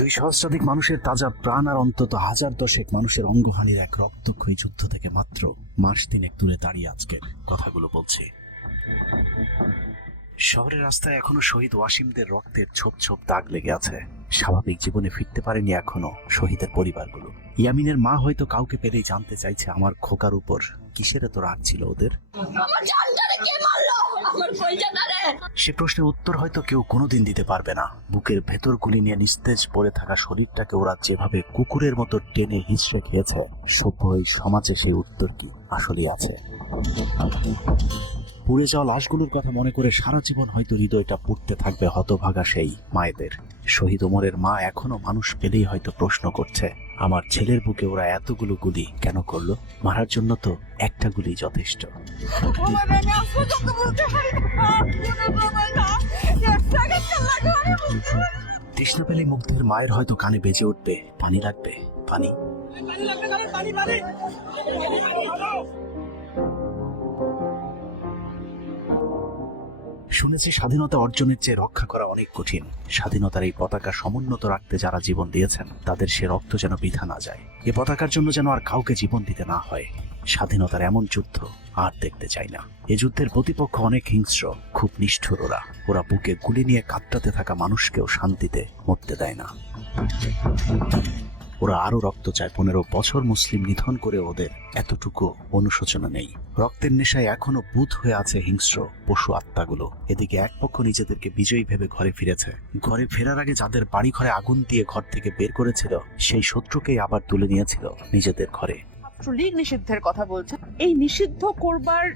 দুই সহস্রাধিক মানুষের তাজা প্রাণ আর অন্তত হাজার দশেক মানুষের অঙ্গহানির এক রক্তক্ষয়ী যুদ্ধ থেকে মাত্র মাস তিনেক দূরে দাঁড়িয়ে আজকের কথাগুলো বলছি। শহরের রাস্তায় এখনো শহীদ ওয়াসিমদের রক্তের ছোপ ছোপ দাগ লেগে আছে। স্বাভাবিক জীবনে ফিরতে পারেনি এখনো শহীদের পরিবারগুলো। ইয়ামিনের মা হয়তো কাউকে পেলেই জানতে চাইছে আমার খোকার উপর কিসের এত রাগ ছিল ওদের। সে প্রশ্নের উত্তর হয়তো কেউ কোনোদিন দিতে পারবে না। বুকের ভেতর গুলি নিয়ে নিস্তেজ পড়ে থাকা শরীরটাকে ওরা যেভাবে কুকুরের মতো টেনে হিঁচড়ে খেয়েছে, সভ্য এই সমাজে সেই উত্তর কি আসলেই আছে? পুড়ে যাওয়া লাশগুলোর কথা মনে করে সারা জীবন হয়তো হৃদয়টা পুড়তে থাকবে হতভাগা সেই মায়েদের। শহীদ ওমরের মা এখনো মানুষ পেলেই হয়তো প্রশ্ন করছে, আমার ছেলের বুকে ওরা এতগুলো গুলি কেন করলো? মারার জন্য তো একটা গুলি যথেষ্ট। তৃষ্ণা পেলে মুগ্ধের মায়ের হয়তো কানে বেজে উঠবে, পানি লাগবে, পানি। শুনেছি স্বাধীনতা অর্জনের চেয়ে রক্ষা করা অনেক কঠিন। স্বাধীনতার এই পতাকা সমুন্নত রাখতে যারা জীবন দিয়েছেন তাদের সে রক্ত যেন বৃথা না যায়। এ পতাকার জন্য যেন আর কাউকে জীবন দিতে না হয়। স্বাধীনতার এমন যুদ্ধ আর দেখতে চাই না। এ যুদ্ধের প্রতিপক্ষ অনেক হিংস্র, খুব নিষ্ঠুর। ওরা বুকে গুলি নিয়ে কাঁদতে থাকা মানুষকেও শান্তিতে মরতে দেয় না। ওরা আরো রক্ত চায়। 15 বছর মুসলিম নিধন করে ওদের এতটুকু অনুশোচনা নেই। রক্তের নেশায় এখনো বুঁদ হয়ে আছে হিংস্র পশু আত্মাগুলো। এদিকে এক পক্ষ নিজেদেরকে বিজয়ী ভেবে ঘরে ফিরেছে। ঘরে ফেরার আগে যাদের বাড়ি ঘরে আগুন দিয়ে ঘর থেকে বের করেছিল, সেই শত্রুকেই আবার তুলে নিয়েছিল নিজেদের ঘরে। ছাত্রলীগ নিষিদ্ধের কথা বলছে। এই নিষিদ্ধ করবার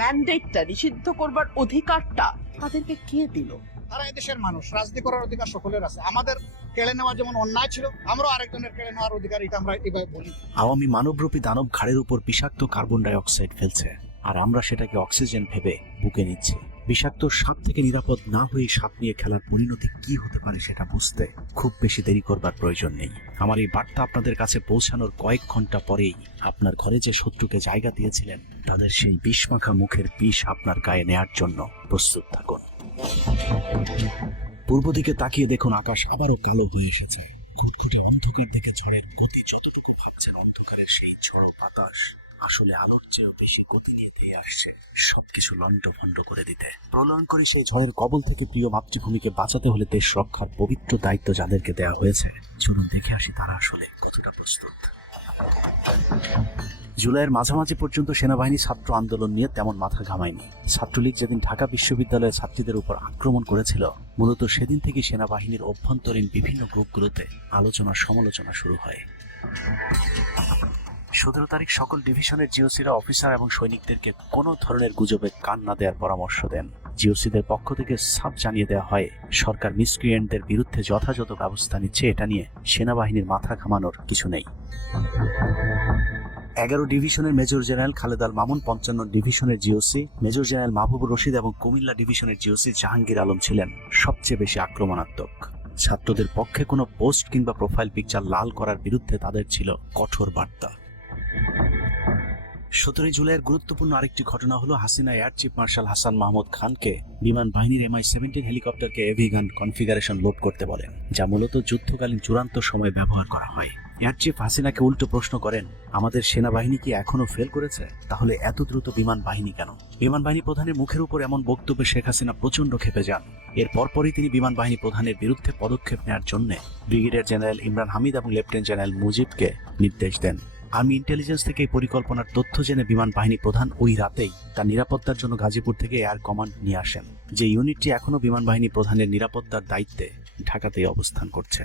ম্যান্ডেটটা, নিষিদ্ধ করবার অধিকারটা তাদেরকে কে দিল? তারা এদেশের মানুষ, রাজনীতি করার অধিকার সকলের আছে। আমাদের কেড়ে নেওয়া যেমন অন্যায় ছিল, আমরা আরেকজনের কেড়ে নেওয়ার অধিকার, এটা আমরা এভাবে বলি। আওয়ামী মানবরূপী দানব ঘাড়ের উপর বিষাক্ত কার্বন ডাই অক্সাইড ফেলছে, আর আমরা সেটাকে অক্সিজেন ভেবে বুকে নিচ্ছি। বিষাক্ত সাপ থেকে নিরাপদ না হয়ে সাপ নিয়ে খেলার পরিণতি কি হতে পারে সেটা বুঝতে খুব বেশি দেরি করবার প্রয়োজন নেই। আমার এই বার্তা আপনাদের কাছে পৌঁছানোর কয়েক ঘন্টা পরেই আপনার ঘরে যে শত্রুকে জায়গা দিয়েছিলেন তাদের সেই বিষমাখা মুখের বিষ আপনার গায়ে নেয়ার জন্য প্রস্তুত থাকুন। পূর্ব দিকে তাকিয়ে দেখুন, আকাশ আবারও কালো হয়ে এসেছে। অন্ধকার দিকে ঝড়ের গতি যতটুকু ভাবছেন, অন্ধকারের সেই ঝড়ো বাতাস আসলে আলোর চেয়েও বেশি গতি নিয়ে দিয়ে আসছে সবকিছু লন্ডভন্ড করে দিতে। প্রলয়ন করে সেই ঝড়ের কবল থেকে প্রিয় মাতৃভূমিকে বাঁচাতে হলে দেশ রক্ষার পবিত্র দায়িত্ব যাদেরকে দেওয়া হয়েছে, চলুন দেখে আসি তারা আসলে কতটা প্রস্তুত। জুলাইয়ের মাঝামাঝি পর্যন্ত সেনাবাহিনী ছাত্র আন্দোলন নিয়ে তেমন মাথা ঘামায়নি। ছাত্রলীগ যেদিন ঢাকা বিশ্ববিদ্যালয়ের ছাত্রীদের উপর আক্রমণ করেছিল, মূলত সেদিন থেকে সেনাবাহিনীর অভ্যন্তরীণ বিভিন্ন গ্রুপগুলোতে আলোচনা সমালোচনা শুরু হয়। 17 তারিখ সকল ডিভিশনের জিওসিরা অফিসার এবং সৈনিকদেরকে কোনো ধরনের গুজবে কান না দেওয়ার পরামর্শ দেন। জিওসিদের পক্ষ থেকে সাফ জানিয়ে দেওয়া হয়, সরকার মিসক্রিয়েন্টদের বিরুদ্ধে যথাযথ ব্যবস্থা নিচ্ছে, এটা নিয়ে সেনাবাহিনীর মাথা ঘামানোর কিছু নেই। 11 ডিভিশনের মেজর জেনারেল খালেদ আল মামুন, 55 ডিভিশনের GOC major general Mahbubur Rashid এবং কুমিল্লা ডিভিশনের জিওসি জাহাঙ্গীর আলম ছিলেন সবচেয়ে বেশি আক্রমণাত্মক। ছাত্রদের পক্ষে কোনো পোস্ট কিংবা প্রোফাইল পিকচার লাল করার বিরুদ্ধে তাদের ছিল কঠোর বার্তা। 17 জুলাইয়ের গুরুত্বপূর্ণ আরেকটি ঘটনা হলো, Hasina air chief marshal Hasan Mahmud খানকে বিমান বাহিনীর MI-17 হেলিকপ্টারকে এভি গান কনফিগারেশন লোড করতে বলেন, যা মূলত যুদ্ধকালীন চূড়ান্ত সময় ব্যবহার করা হয়। এয়ার চিফ হাসিনাকে উল্টো প্রশ্ন করেন, আমাদের সেনাবাহিনী কি এখনো ফেল করেছে? তাহলে এত দ্রুত বিমান বাহিনী কেন? বিমান বাহিনী প্রধানের মুখের উপর এমন বক্তব্যে শেখ হাসিনা প্রচন্ড ক্ষেপে যান। এর পরপরই তিনি বিমান বাহিনী প্রধানের বিরুদ্ধে পদক্ষেপ নেওয়ার জন্য ব্রিগেডিয়ার জেনারেল ইমরান হামিদ এবং লেফটেন্যান্ট জেনারেল মুজিবকে নির্দেশ দেন। আর্মি ইন্টেলিজেন্স থেকে এই পরিকল্পনার তথ্য জেনে বিমান বাহিনী প্রধান ওই রাতেই তার নিরাপত্তার জন্য গাজীপুর থেকে এয়ার কমান্ড নিয়ে আসেন, যে ইউনিটটি এখনো বিমান বাহিনী প্রধানের নিরাপত্তার দায়িত্বে ঢাকাতেই অবস্থান করছে।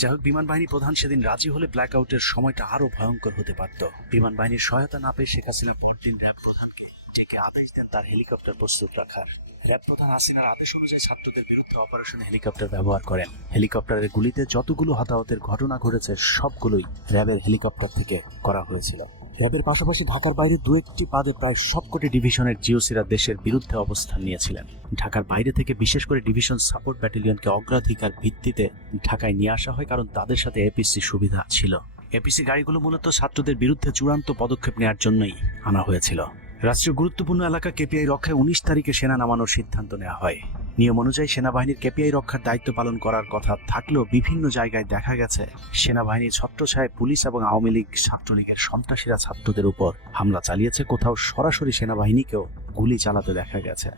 যাই হোক, বিমান বাহিনী প্রধান সেদিন রাজি হলে ব্ল্যাক আউটের সময়টা আরো ভয়ঙ্কর হতে পারত। বিমান বাহিনীর সহায়তা না পেয়ে শেখ হাসিনা পরদিন র্যাব প্রধানকে ডেকে আদেশ দেন তার হেলিকপ্টার প্রস্তুত রাখার। র্যাব প্রধান হাসিনার আদেশ অনুযায়ী ছাত্রদের বিরুদ্ধে অপারেশন হেলিকপ্টার ব্যবহার করেন। হেলিকপ্টারের গুলিতে যতগুলো হতাহতের ঘটনা ঘটেছে সবগুলোই র্যাবের হেলিকপ্টার থেকে করা হয়েছিল। র্যাবের পাশাপাশি ঢাকার বাইরে দু একটি বাদে প্রায় সবকটি ডিভিশনের জিওসিরা দেশের বিরুদ্ধে অবস্থান নিয়েছিলেন। ঢাকার বাইরে থেকে বিশেষ করে ডিভিশন সাপোর্ট ব্যাটালিয়নকে অগ্রাধিকার ভিত্তিতে ঢাকায় নিয়ে আসা হয়, কারণ তাদের সাথে এপিসি সুবিধা ছিল। এপিসি গাড়িগুলো মূলত ছাত্রদের বিরুদ্ধে চূড়ান্ত পদক্ষেপ নেওয়ার জন্যই আনা হয়েছিল। রাষ্ট্রীয় গুরুত্বপূর্ণ এলাকা কেপিআই রক্ষায় 19 তারিখে সেনা নামানোর সিদ্ধান্ত নেওয়া হয়। নিয়ম অনুযায়ী সেনাবাহিনীর কেপিআই রক্ষার দায়িত্ব পালন করার কথা থাকলেও বিভিন্ন জায়গায় দেখা গেছে সেনাবাহিনীর ছত্রছায়ায় পুলিশ এবং আওয়ামী লীগ ছাত্রলীগের সন্ত্রাসীরা ছাত্রদের উপর হামলা চালিয়েছে, কোথাও সরাসরি সেনাবাহিনীকেও গুলি চালাতে দেখা গেছে।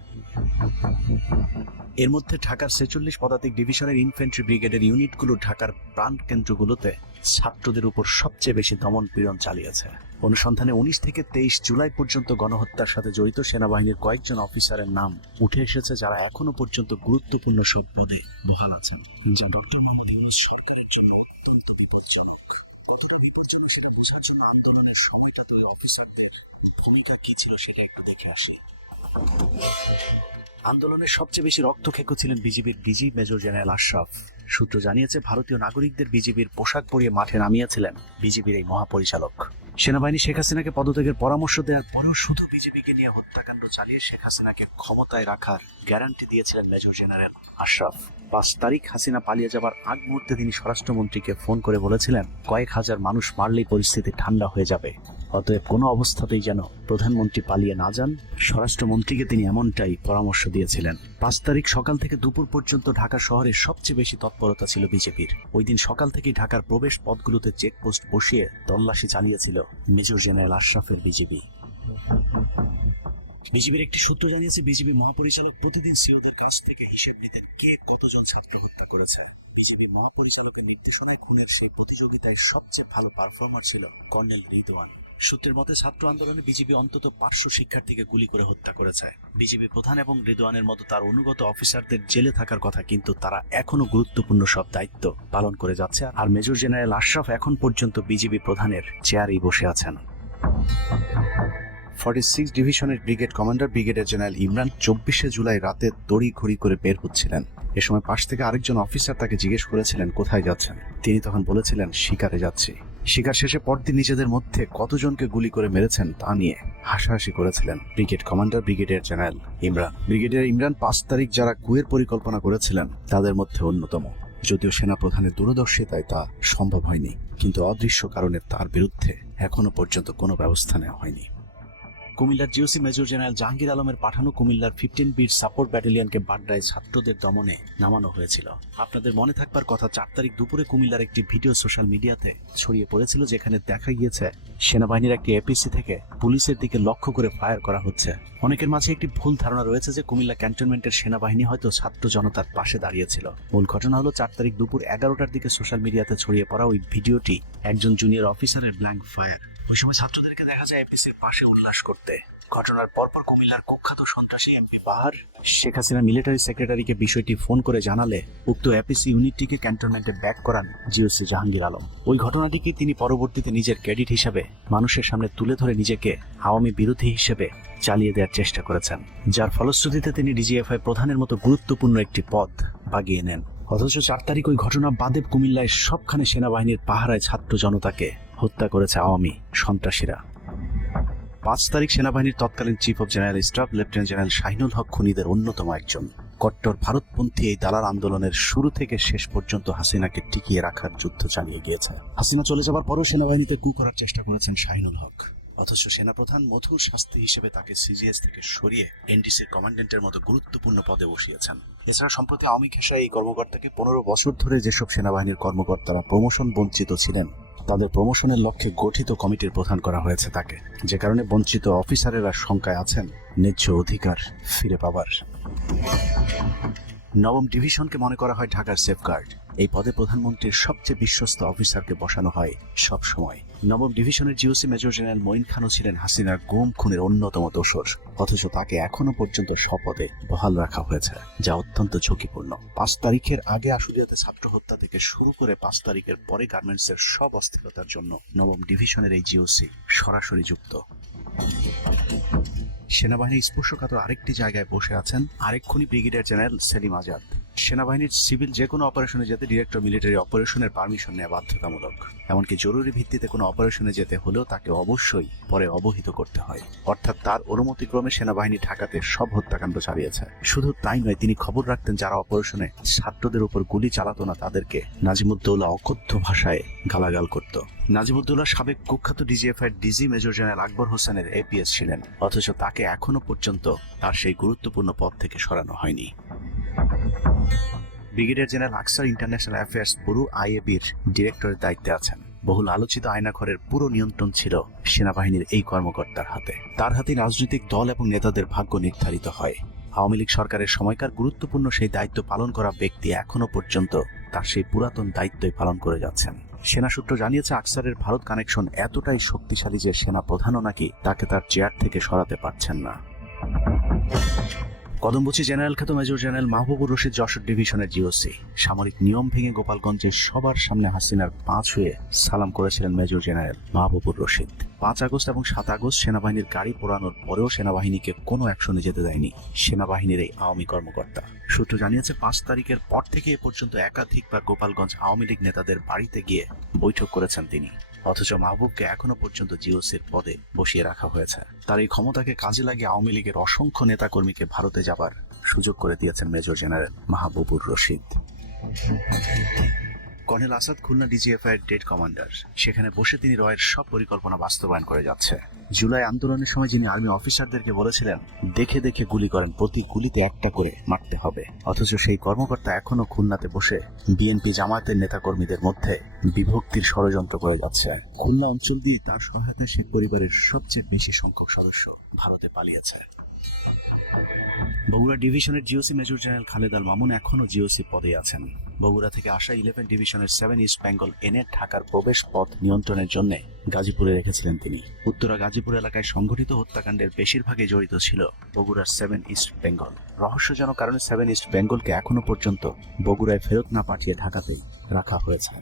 এর মধ্যে ঢাকার 46 পদাতিক ডিভিশনের ইনফ্যান্ট্রি ব্রিগেডের ইউনিটগুলো ঢাকার প্রাণ কেন্দ্রগুলোতে ছাত্রদের উপর সবচেয়ে বেশি দমন পীড়ন চালিয়েছে। অনুসন্ধানে 19 থেকে 23 জুলাই পর্যন্ত গণহত্যার সাথে জড়িত সেনাবাহিনীর কয়েকজন অফিসারের নাম উঠে এসেছে, যারা এখনো পর্যন্ত গুরুত্বপূর্ণ সব পদে বহাল আছেন, যা ডক্টর মোহাম্মদ ইউনূস সরকারের জন্য অত্যন্ত বিপজ্জনক। কতটা বিপজ্জনক সেটা বোঝার জন্য আন্দোলনের সময়টাতে ওই অফিসারদের ভূমিকা কি ছিল সেটা একটু দেখে আসি। আন্দোলনের সবচেয়ে বেশি রক্তক্ষেকো ছিলেন বিজিবির ডিজি মেজর জেনারেল আশরাফ। সূত্র জানিয়েছে, ভারতীয় নাগরিকদের বিজিবির পোশাক পরিয়ে মাঠে নামিয়েছিলেন বিজিবির এই মহাপরিচালক। সেনাবাহিনী শেখ হাসিনাকে পদত্যাগের পরামর্শ দেওয়ার পরেও শুধু বিজিবিকে নিয়ে হত্যাকাণ্ড চালিয়ে শেখ হাসিনাকে ক্ষমতায় রাখার গ্যারান্টি দিয়েছিলেন মেজর জেনারেল আশরাফ। 5 তারিখ হাসিনা পালিয়ে যাবার আগ মুহূর্তে তিনি স্বরাষ্ট্রমন্ত্রীকে ফোন করে বলেছিলেন, কয়েক হাজার মানুষ মারলেই পরিস্থিতি ঠান্ডা হয়ে যাবে, অতএব কোনো অবস্থাতেই যেন প্রধানমন্ত্রী পালিয়ে না যান। স্বরাষ্ট্রমন্ত্রীকে তিনি এমনটাই পরামর্শ দিয়েছিলেন। 5 তারিখ সকাল থেকে দুপুর পর্যন্ত ঢাকা শহরে সবচেয়ে বেশি তৎপরতা ছিল বিজেপির। ওই দিন সকাল থেকেই ঢাকার প্রবেশ পথগুলোতে চেকপোস্ট বসিয়ে তল্লাশি চালিয়েছিল মেজর জেনারেল আশরাফের বিজেপি। বিজেপির একটি সূত্র জানিয়েছে, বিজেপি মহাপরিচালক প্রতিদিন সিওদের কাছ থেকে হিসেব নিতেন কে কতজন ছাত্র হত্যা করেছে। বিজেপি মহাপরিচালকের নির্দেশনায় খুনের সেই প্রতিযোগিতায় সবচেয়ে ভালো পারফর্মার ছিল কর্নেল রিদওয়ান। সূত্রের মতে ছাত্র আন্দোলনে বিজেপি অন্তত 500 শিক্ষার্থীকে গুলি করে হত্যা করেছে। বিজেপি প্রধান এবং রিদওয়ানের মতো তার অনুগত অফিসারদের জেলে থাকার কথা, কিন্তু তারা এখনো গুরুত্বপূর্ণ সব দায়িত্ব পালন করে যাচ্ছে। আর মেজর জেনারেল আশরাফ এখন পর্যন্ত বিজেপি প্রধানের চেয়ারেই বসে আছেন। 46 ডিভিশনের brigade commander brigadier general Imran 24শে জুলাই রাতে তড়িঘড়ি করে বের হচ্ছিলেন। এ সময় পাশ থেকে আরেকজন অফিসার তাকে জিজ্ঞেস করেছিলেন কোথায় যাচ্ছেন। তিনি তখন বলেছিলেন শিকারে যাচ্ছি। শিকার শেষে পরদিন নিজেদের মধ্যে কতজনকে গুলি করে মেরেছেন তা নিয়ে হাসাহাসি করেছিলেন brigade commander brigadier general Imran. Brigadier Imran 5 তারিখ যারা কুয়ের পরিকল্পনা করেছিলেন তাদের মধ্যে অন্যতম। যদিও সেনা প্রধানের দূরদর্শিতায় তা সম্ভব হয়নি, কিন্তু অদৃশ্য কারণে তার বিরুদ্ধে এখনো পর্যন্ত কোনো ব্যবস্থা নেওয়া হয়নি। কুমিল্লার জিওসি মেজর জেনারেল জাহাঙ্গীর আলমের পাঠানো কুমিল্লার 15 বিট সাপোর্ট ব্যাটালিয়নকে বাড্ডায় ছাত্রদের দমনে নামানো হয়েছিল। আপনাদের মনে থাকবার কথা, 4 তারিখ দুপুরে কুমিল্লার একটি ভিডিও সোশ্যাল মিডিয়াতে ছড়িয়ে পড়েছিল, যেখানে দেখা গিয়েছে সেনাবাহিনীর একটি এপিসি থেকে পুলিশের দিকে লক্ষ্য করে ফায়ার করা হচ্ছে। অনেকের মাঝে একটি ভুল ধারণা রয়েছে যে কুমিল্লা ক্যান্টনমেন্টের সেনাবাহিনী হয়তো ছাত্র জনতার পাশে দাঁড়িয়েছিল। মূল ঘটনা হলো 4 তারিখ দুপুর 11টার দিকে সোশ্যাল মিডিয়াতে ছড়িয়ে পড়া ওই ভিডিওটি একজন জুনিয়র অফিসারের ব্ল্যাঙ্ক ফায়ার। ওই সময় ছাত্রদেরকে দেখা যায় এপিসির পাশে উল্লাস করতে। ঘটনার পরপর কুমিল্লার কুখ্যাত সন্ত্রাসী এমপি বাহার শেখ হাসিনা মিলিটারি সেক্রেটারিকে বিষয়টি ফোন করে জানালে উক্ত এপিসি ইউনিটটিকে ক্যান্টনমেন্টে ব্যাক করান জিওসি জাহাঙ্গীর আলম। ওই ঘটনাটিকে তিনি পরবর্তীতে নিজের ক্রেডিট হিসেবে মানুষের সামনে তুলে ধরে নিজেকে আওয়ামী বিরোধী হিসেবে চালিয়ে দেওয়ার চেষ্টা করেছেন, যার ফলশ্রুতিতে তিনি ডিজিএফআই প্রধানের মতো গুরুত্বপূর্ণ একটি পদ বাগিয়ে নেন। অথচ 4 তারিখ ওই ঘটনা বাদে কুমিল্লায় সবখানে সেনাবাহিনীর পাহারায় ছাত্র জনতাকে হত্যা করেছে আওয়ামী সন্ত্রাসীরা। 5 তারিখ সেনাবাহিনীর তৎকালীন chief of general staff lieutenant general Shahinul Haque খুনিদের অন্যতম একজন। কট্টর ভারতপন্থী এই দালাল আন্দোলনের শুরু থেকে শেষ পর্যন্ত হাসিনাকে টিকিয়ে রাখার যুদ্ধ চালিয়ে গিয়েছে। হাসিনা চলে যাবার পরও সেনাবাহিনীতে কু করার চেষ্টা করেছেন শাহিনুল হক। অথচ সেনাপ্রধান মধুর শাস্তি হিসেবে তাকে সিজিএস থেকে সরিয়ে এনডিসির কমান্ড্যান্টের মতো গুরুত্বপূর্ণ পদে বসিয়েছেন। এছাড়া সম্প্রতি আওয়ামী ঘেঁষায় এই কর্মকর্তাকে 15 বছর ধরে যেসব সেনাবাহিনীর কর্মকর্তারা প্রমোশন বঞ্চিত ছিলেন তাদের প্রমোশনের লক্ষ্যে গঠিত কমিটির প্রধান করা হয়েছে তাকে, যে কারণে বঞ্চিত অফিসারেরা শঙ্কায় আছেন ন্যায্য অধিকার ফিরে পাবার। 9ম ডিভিশনকে মনে করা হয় ঢাকার সেফগার্ড। এই পদে প্রধানমন্ত্রীর সবচেয়ে বিশ্বস্ত অফিসারকে বসানো হয় সব সময়। 9ম ডিভিশনের জিওসি মেজর জেনারেল মঈন খানও ছিলেন হাসিনার গুম খুনের অন্যতম দোষর, অথচ তাকে এখনো পর্যন্ত স্বপদে বহাল রাখা হয়েছে, যা অত্যন্ত ঝুঁকিপূর্ণ। 5 তারিখের আগে আশুলিয়াতে ছাত্র হত্যা থেকে শুরু করে 5 তারিখের পরে গার্মেন্টসের সব অস্থিরতার জন্য 9ম ডিভিশনের এই জিওসি সরাসরি যুক্ত। সেনাবাহিনী স্পর্শকাতর আরেকটি জায়গায় বসে আছেন আরেক খুনি ব্রিগেডিয়ার জেনারেল সেলিম আজাদ। সেনাবাহিনীর সিভিল যে কোনো অপারেশনে যেতে ডিরেক্টর মিলিটারি অপারেশনের পারমিশন নেওয়া বাধ্যতামূলক। এমনকি জরুরি ভিত্তিতে কোনো অপারেশনে যেতে হলেও তাকে অবশ্যই পরে অবহিত করতে হয়। অর্থাৎ তার অনুমতিক্রমে সেনাবাহিনী ঢাকাতে সব হত্যাকাণ্ড চালিয়েছে। শুধু তাই নয়, তিনি খবর রাখতেন যারা অপারেশনে ছাত্রদের উপর গুলি চালাতো না তাদেরকে নাজিমুদ্দৌলা অকথ্য ভাষায় গালাগাল করত। নাজিমুদ্দৌলা সাবেক কুখ্যাত ডিজিএফআই ডিজি মেজর জেনারেল আকবর হোসেনের এপিএস ছিলেন, অথচ তাকে এখনো পর্যন্ত তার সেই গুরুত্বপূর্ণ পদ থেকে সরানো হয়নি। ব্রিগেডিয়ার জেনারেল আকসার ইন্টারন্যাশনাল অ্যাফেয়ার্স ব্যুরো আইএবির ডিরেক্টরের দায়িত্বে আছেন। বহুল আলোচিত আয়নাঘরের পুরো নিয়ন্ত্রণ ছিল সেনাবাহিনীর এই কর্মকর্তার হাতে। তার হাতে রাজনৈতিক দল এবং নেতাদের ভাগ্য নির্ধারিত হয়। আওয়ামী লীগ সরকারের সময়কার গুরুত্বপূর্ণ সেই দায়িত্ব পালন করা ব্যক্তি এখনো পর্যন্ত তার সেই পুরাতন দায়িত্বই পালন করে যাচ্ছেন। সেনা সূত্র জানিয়েছে, আকসারের ভারত কানেকশন এতটাই শক্তিশালী যে সেনা প্রধানও নাকি তাকে তার চেয়ার থেকে সরাতে পারছেন না। কদমবুচি জেনারেল খ্যাত মেজর জেনারেল মাহবুবুর রশিদ যশোর ডিভিশনের জিওসি সামরিক নিয়ম ভেঙে গোপালগঞ্জে সবার সামনে হাসিনার পা ছুঁয়ে সালাম করেছিলেন major general Mahbubur Rashid. 5 August এবং 7 আগস্ট সেনাবাহিনীর গাড়ি পোড়ানোর পরেও সেনাবাহিনীকে কোনো অ্যাকশনে যেতে দেয়নি সেনাবাহিনীর এই আওয়ামী কর্মকর্তা। সূত্র জানিয়েছে, 5 তারিখের পর থেকে এ পর্যন্ত একাধিকবার গোপালগঞ্জ আওয়ামী লীগ নেতাদের বাড়িতে গিয়ে বৈঠক করেছেন তিনি। অথচ মাহবুবকে এখনো পর্যন্ত জিওসির পদে বসিয়ে রাখা হয়েছে। তার এই ক্ষমতাকে কাজে লাগিয়ে আওয়ামী লীগের অসংখ্য নেতাকর্মীকে ভারতে যাবার সুযোগ করে দিয়েছেন major general Mahbubur Rashid. Colonel Asad Khulna DGFI এর ডেড কমান্ডার। সেখানে বসে তিনি রয়ের সব পরিকল্পনা বাস্তবায়ন করে যাচ্ছে। জুলাই আন্দোলনের সময় যিনি আর্মি অফিসারদেরকে বলেছিলেন দেখে দেখে গুলি করেন, প্রতি গুলিতে একটা করে মারতে হবে, অথচ সেই কর্মকর্তা এখনো খুলনাতে বসে বিএনপি জামায়াতের নেতাকর্মীদের মধ্যে বিভক্তির ষড়যন্ত্র করে যাচ্ছে। খুলনা অঞ্চল দিয়ে তার সহায়তায় শেখ পরিবারের সবচেয়ে বেশি সংখ্যক সদস্য ভারতে পালিয়েছে। বগুড়া ডিভিশনের GOC major general Khaled Al Mamun এখনো জিওসি পদে আছেন। বগুড়া থেকে আসা 11 ডিভিশনের 7 ইস্ট বেঙ্গল এনে ঢাকার প্রবেশ পথ নিয়ন্ত্রণের জন্য গাজীপুরে রেখেছিলেন তিনি। উত্তরা গাজীপুর এলাকায় সংঘটিত হত্যাকাণ্ডের বেশিরভাগই জড়িত ছিল বগুড়ার 7 ইস্ট বেঙ্গল। রহস্যজনক কারণে 7 ইস্ট বেঙ্গলকে এখনো পর্যন্ত বগুড়ায় ফেরত না পাঠিয়ে ঢাকাতেই রাখা হয়েছে।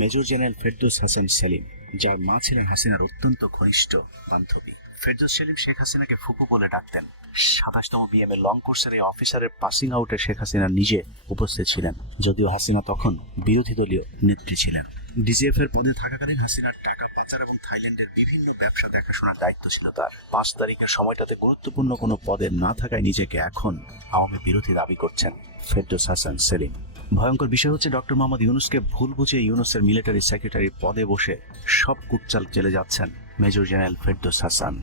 মেজর জেনারেল ফেরদৌস হাসান সেলিম, যার মা ছিলেন হাসিনার অত্যন্ত ঘনিষ্ঠ বান্ধবী। ফেরদৌস সেলিম শেখ হাসিনাকে ফুপু বলে ডাকতেন। 27তম বিএমএ লং কোর্সের এই অফিসারের পাসিং আউটে শেখ হাসিনা নিজে উপস্থিত ছিলেন, যদিও হাসিনা তখন বিরোধী দলীয় নেত্রী ছিলেন। ডিজিএফ এর পদে থাকাকালীন হাসিনার টাকা পাচার এবং থাইল্যান্ডের বিভিন্ন ব্যবসা দেখাশোনার দায়িত্ব ছিল তার। 5 তারিখের সময়টাতে গুরুত্বপূর্ণ কোনো পদে না থাকায় নিজেকে এখন আওয়ামী বিরোধী দাবি করছেন ফেরদৌস হাসান সেলিম। ভয়ঙ্কর বিষয় হচ্ছে, ডক্টর মোহাম্মদ ইউনূসকে ভুল বুঝে ইউনূসের মিলিটারি সেক্রেটারি পদে বসে সব কুটচাল চেলে যাচ্ছেন major general Ferdous Hasan.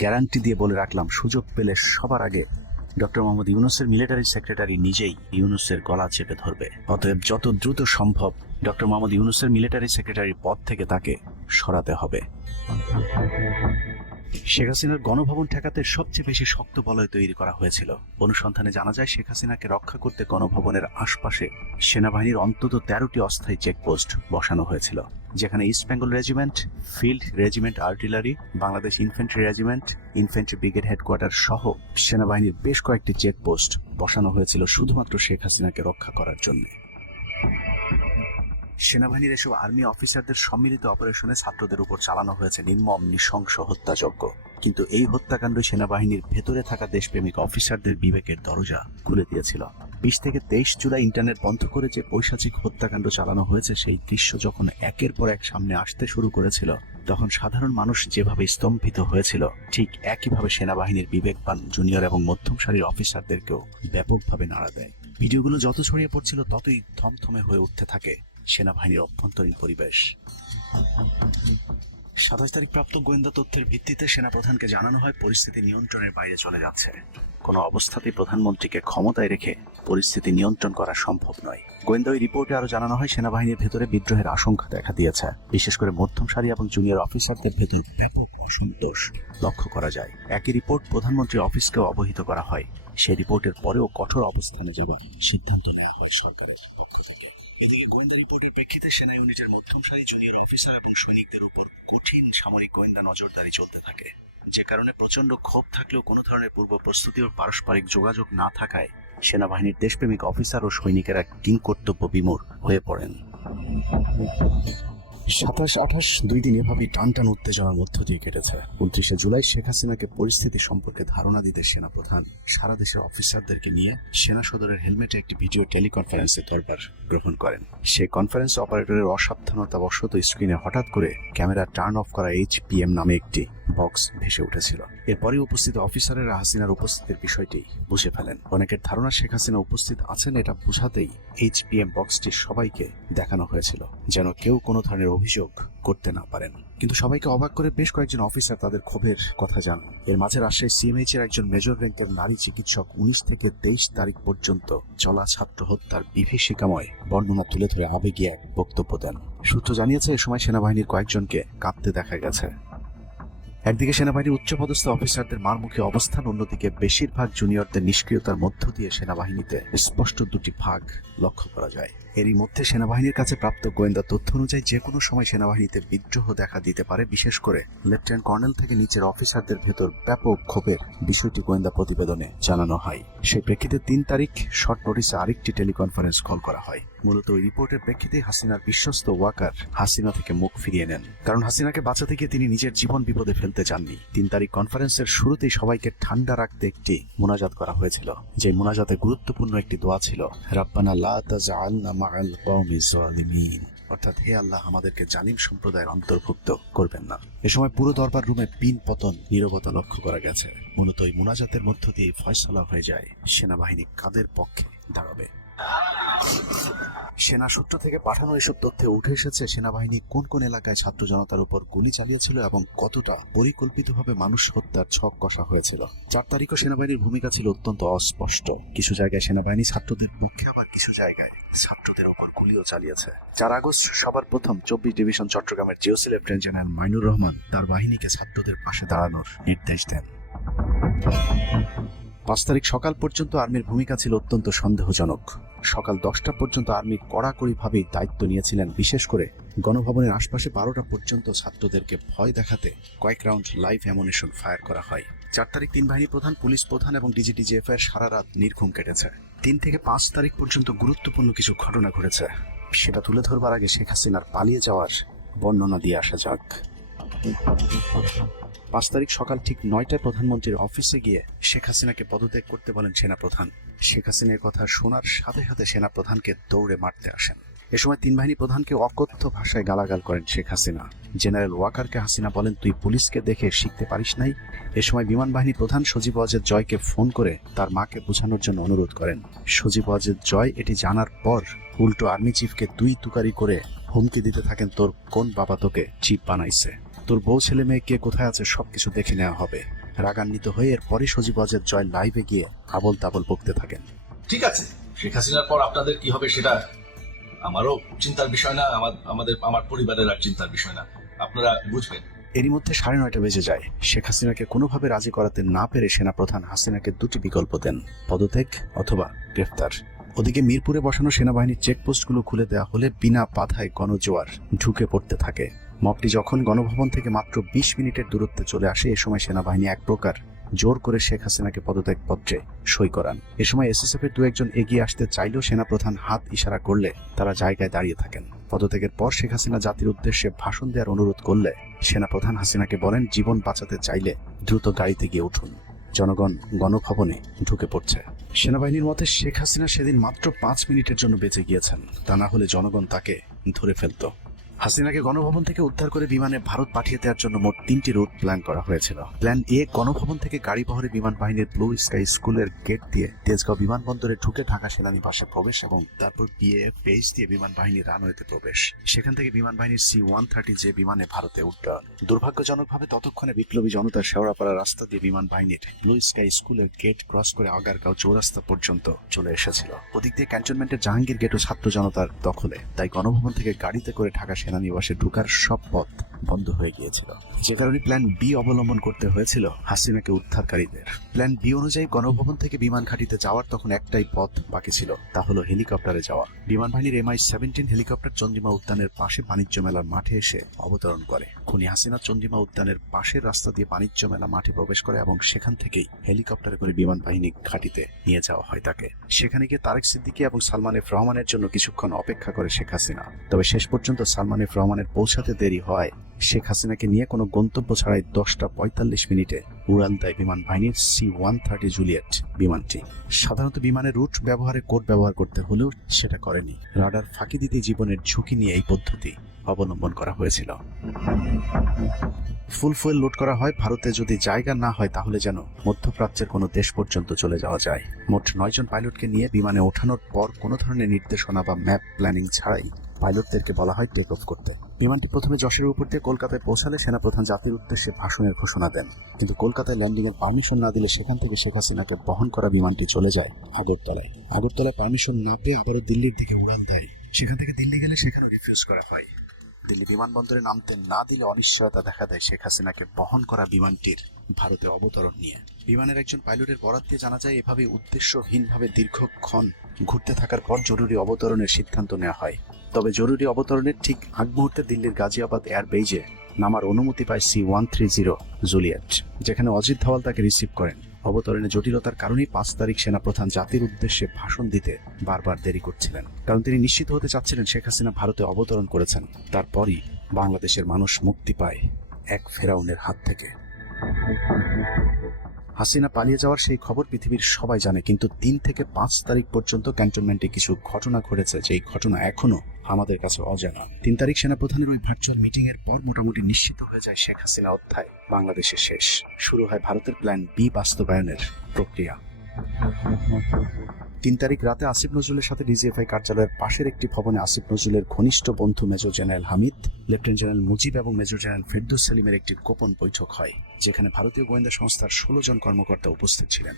Guarantee দিয়ে বলে রাখলাম, সুযোগ পেলে সবার আগে ডক্টর মোহাম্মদ ইউনূসের মিলিটারি সেক্রেটারি নিজেই ইউনূসের গলা চেপে ধরবে। অতএব যত দ্রুত সম্ভব ডক্টর মোহাম্মদ ইউনূসের মিলিটারি সেক্রেটারির পদ থেকে তাকে সরাতে হবে। শেখ হাসিনার গণভবন ঠেকাতে সবচেয়ে বেশি শক্ত বলয় তৈরি করা হয়েছিল। অনুসন্ধানে জানা যায়, শেখ হাসিনাকে রক্ষা করতে গণভবনের আশপাশে সেনাবাহিনীর অন্তত 13টি অস্থায়ী চেকপোস্ট বসানো হয়েছিল, যেখানে east Bengal regiment, field regiment artillery, Bangladesh infantry regiment, infantry brigade headquarter সহ সেনাবাহিনীর বেশ কয়েকটি চেকপোস্ট বসানো হয়েছিল শুধুমাত্র শেখ হাসিনাকে রক্ষা করার জন্য। সেনাবাহিনীর এসব আর্মি অফিসারদের সম্মিলিত অপারেশনে ছাত্রদের উপর চালানো হয়েছে নির্মম নৃশংস হত্যাযজ্ঞ। কিন্তু এই হত্যাকাণ্ড সেনাবাহিনীর ভেতরে থাকা দেশপ্রেমিক অফিসারদের বিবেকের দরজা খুলে দিয়েছিল। 20 থেকে 23 জুলাই ইন্টারনেট বন্ধ করে যে পৈশাচিক হত্যাকাণ্ড চালানো হয়েছে, সেই দৃশ্য যখন একের পর এক সামনে আসতে শুরু করেছিল, তখন সাধারণ মানুষ যেভাবে স্তম্ভিত হয়েছিল, ঠিক একইভাবে সেনাবাহিনীর বিবেকবান জুনিয়র এবং মধ্যম সারির অফিসারদেরকেও ব্যাপকভাবে নাড়া দেয়। ভিডিওগুলো যত ছড়িয়ে পড়ছিল, ততই থমথমে হয়ে উঠতে থাকে সেনাবাহিনীর অভ্যন্তরীণ পরিবেশ। 27 তারিখ প্রাপ্ত গোয়েন্দা তথ্যের ভিত্তিতে সেনাপ্রধানকে জানানো হয় পরিস্থিতি নিয়ন্ত্রণের বাইরে চলে যাচ্ছে। কোনো অবস্থাতেই প্রধানমন্ত্রীকে ক্ষমতায় রেখে পরিস্থিতি নিয়ন্ত্রণ করা সম্ভব নয়। গোয়েন্দা ওই রিপোর্টে আরো জানানো হয়, সেনাবাহিনীর ভেতরে বিদ্রোহের আশঙ্কা দেখা দিয়েছে। বিশেষ করে মধ্যম সারি এবং জুনিয়র অফিসারদের ভেতর ব্যাপক অসন্তোষ লক্ষ্য করা যায়। একই রিপোর্ট প্রধানমন্ত্রী অফিসকেও অবহিত করা হয়। সেই রিপোর্টের পরেও কঠোর অবস্থানে যাওয়ার সিদ্ধান্ত নেওয়া হয় সরকারের পক্ষ থেকে। এদিকে গোয়েন্দা রিপোর্টের প্রেক্ষিতে সেনা ইউনিটের মধ্যম সারি, জুনিয়র অফিসার এবং সৈনিকদের উপর কঠিন সামরিক গোয়েন্দা নজরদারি চলতে থাকে, যে কারণে প্রচন্ড ক্ষোভ থাকলেও কোনো ধরনের পূর্ব প্রস্তুতি ও পারস্পরিক যোগাযোগ না থাকায় সেনাবাহিনীর দেশপ্রেমিক অফিসার ও সৈনিকেরা কিংকর্তব্য বিমূঢ় হয়ে পড়েন। 27-28 দুই দিন এভাবেই টান উত্তেজনার মধ্য দিয়ে কেটেছে। 29শে জুলাই শেখ হাসিনাকে পরিস্থিতি সম্পর্কে ধারণা দিতে সেনাপ্রধান সারা দেশের অফিসারদেরকে নিয়ে সেনা সদরের হেলমেটে একটি ভিডিও টেলিকনফারেন্সে দরবার গ্রহণ করেন। সেই কনফারেন্স অপারেটরের অসাবধানতাবশত স্ক্রিনে হঠাৎ করে ক্যামেরা টার্ন অফ করা HPM নামে একটি বক্স ভেসে উঠেছিল। এরপরই উপস্থিত অফিসারেরা হাসিনার উপস্থিতির বিষয়টি বুঝে ফেলেন। অনেকের ধারণা শেখ হাসিনা উপস্থিত আছেন এটা বোঝাতেই HPM বক্সটি সবাইকে দেখানো হয়েছিল, যেন কেউ কোনো ধরনের অভিযোগ করতে না পারেন। কিন্তু সবাইকে অবাক করে বেশ কয়েকজন অফিসার তাদের ক্ষোভের কথা জানান। এর মাঝে রাজশাহী CMH এর একজন মেজর র্যাঙ্কের নারী চিকিৎসক 19 থেকে 23 তারিখ পর্যন্ত চলা ছাত্র হত্যার বিভীষিকাময় বর্ণনা তুলে ধরে আবেগী এক বক্তব্য দেন। সূত্র জানিয়েছে এ সময় সেনাবাহিনীর কয়েকজনকে কাঁদতে দেখা গেছে। একদিকে সেনাবাহিনীর উচ্চপদস্থ অফিসারদের মারমুখী অবস্থান, অন্যদিকে বেশিরভাগ জুনিয়রদের নিষ্ক্রিয়তার মধ্য দিয়ে সেনাবাহিনীতে স্পষ্ট দুটি ভাগ লক্ষ্য করা যায়। এরই মধ্যে সেনাবাহিনীর কাছে প্রাপ্ত গোয়েন্দা তথ্য অনুযায়ী যে কোনো সময় সেনাবাহিনীতে বিদ্রোহ দেখা দিতে পারে। বিশেষ করে লেফটেন্যান্ট কর্নেল থেকে নিচের অফিসারদের ভেতর ব্যাপক ক্ষোভের বিষয়টি গোয়েন্দা প্রতিবেদনে জানানো হয়। সেই প্রেক্ষিতে 3 তারিখ শর্ট নোটিসে আরেকটি টেলিকনফারেন্স কল করা হয়। মূলত ওই রিপোর্টের প্রেক্ষিতে হাসিনার বিশ্বস্ত ওয়াকার হাসিনা থেকে মুখ ফিরিয়ে নেন, কারণ হাসিনাকে বাঁচাতে গিয়ে তিনি নিজের জীবন বিপদে ফেলতে চাননি। 3 তারিখ কনফারেন্সের শুরুতেই সবাইকে ঠান্ডা রাখতে একটি মোনাজাত করা হয়েছিল। যে মোনাজাতে গুরুত্বপূর্ণ একটি দোয়া ছিল, রাব্বানা লা তাজআলনা মাআল কওমিজ জালিমিন, অর্থাৎ হে আল্লাহ, আমাদেরকে জালিম সম্প্রদায়ের অন্তর্ভুক্ত করবেন না। এ সময় পুরো দরবার রুমে পিন পতন নীরবতা লক্ষ্য করা গেছে। মূলত ওই মোনাজাতের মধ্য দিয়ে ফয়সালা হয়ে যায় সেনাবাহিনী কাদের পক্ষে দাঁড়াবে। সেনা সূত্র থেকে পাঠানো এসব তথ্যে উঠে এসেছে সেনাবাহিনী কোন কোন এলাকায় ছাত্র জনতার উপর গুলি চালিয়েছিল এবং কতটা পরিকল্পিতভাবে মানুষ হত্যার ছক কষা হয়েছিল। 4 তারিখও সেনাবাহিনীর ভূমিকা ছিল অত্যন্ত অস্পষ্ট। কিছু জায়গায় সেনাবাহিনী ছাত্রদের পক্ষে, আবার কিছু জায়গায় ছাত্রদের উপর গুলিও চালিয়েছে। 4 আগস্ট সবার প্রথম 24 ডিভিশন চট্টগ্রামের GOC lieutenant general Mainur Rahman তার বাহিনীকে ছাত্রদের পাশে দাঁড়ানোর নির্দেশ দেন। 5 তারিখ সকাল পর্যন্ত আর্মির ভূমিকা ছিল অত্যন্ত সন্দেহজনক। সকাল 10টা পর্যন্ত আর্মি কড়াকড়িভাবেই দায়িত্ব নিয়েছিলেন। বিশেষ করে গণভবনের আশপাশে 12টা পর্যন্ত ছাত্রদেরকে ভয় দেখাতে কয়েক রাউন্ড লাইভ অ্যামুনিশন ফায়ার করা হয়। 4 তারিখ 3 বাহিনী প্রধান, পুলিশ প্রধান এবং DGDGF এর সারা রাত নির্ঘুম কেটেছে। 3 থেকে 5 তারিখ পর্যন্ত গুরুত্বপূর্ণ কিছু ঘটনা ঘটেছে, সেটা তুলে ধরবার আগে শেখ হাসিনার পালিয়ে যাওয়ার বর্ণনা দিয়ে আসা যাক। 5 তারিখ সকাল ঠিক 9টায় প্রধানমন্ত্রীর অফিসে গিয়ে শেখ হাসিনাকে পদত্যাগ করতে বলেন সেনাপ্রধান। শেখ হাসিনার কথা শোনার সাথে সাথে সেনাপ্রধানকে দৌড়ে মারতে আসেন। এ সময় 3 বাহিনী প্রধানকে অকথ্য ভাষায় গালাগাল করেন শেখ হাসিনা। জেনারেল ওয়াকারকে হাসিনা বলেন, তুই পুলিশকে দেখে শিখতে পারিস নাই। এ সময় বিমান বাহিনী প্রধান সজীব ওয়াজেদ জয়কে ফোন করে তার মাকে বোঝানোর জন্য অনুরোধ করেন। সজীব ওয়াজেদ জয় এটি জানার পর উল্টো আর্মি চিফকে তুই তুকারি করে হুমকি দিতে থাকেন, তোর কোন বাবা তোকে চিফ বানাইছে, তোর বউ ছেলে মেয়ে কে কোথায় আছে সবকিছু দেখে নেওয়া হবে। রাগান্বিত হয়ে এরপরই সজীব ওয়াজেদ জয় লাইভে গিয়ে আবল তাবল বকতে থাকেন। ঠিক আছে, শেখ হাসিনার পর আপনাদের কি হবে সেটা আমারও চিন্তার বিষয় না, আমার পরিবারের আর চিন্তার বিষয় না, আপনারা বুঝবেন। এরই মধ্যে 9:30 বেজে যায়। শেখ হাসিনাকে কোনোভাবে রাজি করাতে না পেরে সেনাপ্রধান হাসিনাকে 2টি বিকল্প দেন, পদত্যাগ অথবা গ্রেফতার। ওদিকে মিরপুরে বসানো সেনাবাহিনীর চেকপোস্টগুলো খুলে দেওয়া হলে বিনা বাধায় গণজোয়ার ঢুকে পড়তে থাকে। মবটি যখন গণভবন থেকে মাত্র 20 মিনিটের দূরত্বে চলে আসে, এ সময় সেনাবাহিনী এক প্রকার জোর করে শেখ হাসিনাকে পদত্যাগ পত্রে সই করান। এ সময় SSF এর 2 একজন এগিয়ে আসতে চাইলেও সেনাপ্রধান হাত ইশারা করলে তারা জায়গায় দাঁড়িয়ে থাকেন। পদত্যাগের পর শেখ হাসিনা জাতির উদ্দেশ্যে ভাষণ দেওয়ার অনুরোধ করলে সেনাপ্রধান হাসিনাকে বলেন, জীবন বাঁচাতে চাইলে দ্রুত গাড়িতে গিয়ে উঠুন, জনগণ গণভবনে ঢুকে পড়ছে। সেনাবাহিনীর মতে শেখ হাসিনা সেদিন মাত্র 5 মিনিটের জন্য বেঁচে গিয়েছেন, তা না হলে জনগণ তাকে ধরে ফেলত। হাসিনাকে গণভবন থেকে উদ্ধার করে বিমানে ভারত পাঠিয়ে দেওয়ার জন্য মোট 3টি রুট প্ল্যান করা হয়েছিল। প্ল্যান এ, গণভবন থেকে গাড়ি বহরে বিমান বাহিনীর ব্লু স্কাই স্কুলের গেট দিয়ে তেজগাঁও বিমানবন্দরে ঢুকে ঢাকা সেনানিবাসে প্রবেশ এবং তারপর BAF বেস দিয়ে বিমান বাহিনীর রানওয়েতে প্রবেশ। সেখান থেকে বিমান বাহিনীর C-130 যে বিমানে ভারতে উড্ডয়ন। দুর্ভাগ্যজনকভাবে ততক্ষণে বিপ্লবী জনতার শেওড়াপাড়া রাস্তা দিয়ে বিমান বাহিনীর ব্লু স্কাই স্কুলের গেট ক্রস করে আগারগাঁও চৌরাস্তা পর্যন্ত চলে এসেছিল। ওদিক দিয়ে ক্যান্টনমেন্টের জাহাঙ্গীর গেটও ছাত্র জনতার দখলে, তাই গণভবন থেকে গাড়িতে করে ঢাকা সেনানিবাসে ঢুকার সব পথ বন্ধ হয়ে গিয়েছিল, যে কারণে প্ল্যান বি অবলম্বন করতে হয়েছিল হাসিনাকে উদ্ধারকারীদের। প্ল্যান বি অনুযায়ী গণভবন থেকে বিমান ঘাঁটিতে যাওয়ার তখন একটাই পথ বাকি ছিল, তা হলো হেলিকপ্টারে যাওয়া। বিমান বাহিনীর MI-17 হেলিকপ্টার চন্দ্রিমা উদ্যানের পাশে বাণিজ্য মেলার মাঠে এসে অবতরণ করে। খুনি হাসিনা চন্দ্রিমা উদ্যানের পাশের রাস্তা দিয়ে বাণিজ্য মেলা মাঠে প্রবেশ করে এবং সেখান থেকেই হেলিকপ্টারে করে বিমান বাহিনী ঘাঁটিতে নিয়ে যাওয়া হয় তাকে। সেখানে গিয়ে তারেক সিদ্দিকী এবং সালমান এফ রহমানের জন্য কিছুক্ষণ অপেক্ষা করে শেখ হাসিনা। তবে শেষ পর্যন্ত সালমান এফ রহমানের পৌঁছাতে দেরি হয় শেখ হাসিনাকে নিয়ে কোনো গন্তব্য ছাড়াই 10:45 মিনিটে উড়াল দেয় বিমান বাহিনীর C-130 জুলিয়েট বিমানটি। সাধারণত বিমানের রুট ব্যবহারে কোড ব্যবহার করতে হলেও সেটা করেনি। রাডার ফাঁকি দিতে জীবনের ঝুঁকি নিয়ে এই পদ্ধতি অবলম্বন করা হয়েছিল। ফুল ফুয়েল লোড করা হয়, ভারতে যদি জায়গা না হয় তাহলে যেন মধ্যপ্রাচ্যের কোনো দেশ পর্যন্ত চলে যাওয়া যায়। মোট 9 জন পাইলটকে নিয়ে বিমানে ওঠানোর পর কোনো ধরনের নির্দেশনা বা ম্যাপ প্ল্যানিং ছাড়াই পাইলটদেরকে বলা হয় টেক অফ করতে। বিমানটি প্রথমে যশোরের উপর দিয়ে কলকাতায় পৌঁছালে সেনাপ্রধান জাতির উদ্দেশ্যে ভাষণের ঘোষণা দেন, কিন্তু কলকাতায় ল্যান্ডিংয়ের পারমিশন না দিলে সেখান থেকে শেখ হাসিনাকে বহন করা বিমানটি চলে যায় আগরতলায়। আগরতলায় পারমিশন না পেয়ে আবারও দিল্লির দিকে উড়াল দেয়। সেখান থেকে দিল্লি গেলে সেখানেও রিফিউজ করা হয়। দিল্লি বিমানবন্দরে নামতে না দিলে অনিশ্চয়তা দেখা দেয় শেখ হাসিনাকে বহন করা বিমানটির ভারতে অবতরণ নিয়ে। বিমানের একজন পাইলটের বরাত দিয়ে জানা যায়, এভাবে উদ্দেশ্যহীনভাবে দীর্ঘক্ষণ ঘুরতে থাকার পর জরুরি অবতরণের সিদ্ধান্ত নেওয়া হয়। তবে জরুরি অবতরণের ঠিক আগ মুহূর্তে দিল্লির গাজিয়াবাদ এয়ারবেজে নামার অনুমতি পায় C-130 জুলিয়েট, যেখানে অজিত ধওয়াল তাকে রিসিভ করেন। অবতরণে জটিলতার কারণেই 5 তারিখ সেনাপ্রধান জাতির উদ্দেশ্যে ভাষণ দিতে বারবার দেরি করছিলেন, কারণ তিনি নিশ্চিত হতে চাচ্ছিলেন শেখ হাসিনা ভারতে অবতরণ করেছেন। তারপরই বাংলাদেশের মানুষ মুক্তি পায় এক ফেরাউনের হাত থেকে। হাসিনা পালিয়ে যাওয়ার সেই খবর পৃথিবীর সবাই জানে, কিন্তু 3 থেকে 5 তারিখ পর্যন্ত ক্যান্টনমেন্টে কিছু ঘটনা ঘটেছে, যেই ঘটনা এখনো আমাদের কাছে অজানা। 3 তারিখ সেনাপ্রধানের ওই ভার্চুয়াল মিটিং এর পর মোটামুটি নিশ্চিত হয়ে যায় শেখ হাসিনা অধ্যায় বাংলাদেশে শেষ। শুরু হয় ভারতের প্ল্যান বি বাস্তবায়নের প্রক্রিয়া। 3 তারিখ রাতে আসিফ নজরুলের সাথে ডিজিএফআই কার্যালয়ের পাশের একটি ভবনে আসিফ নজরুলের ঘনিষ্ঠ বন্ধু major general Hamid, lieutenant general Mujib এবং মেজর জেনারেল ফেরদৌস সেলিমের একটি গোপন বৈঠক হয়, যেখানে ভারতীয় গোয়েন্দা সংস্থার 16 জন কর্মকর্তা উপস্থিত ছিলেন।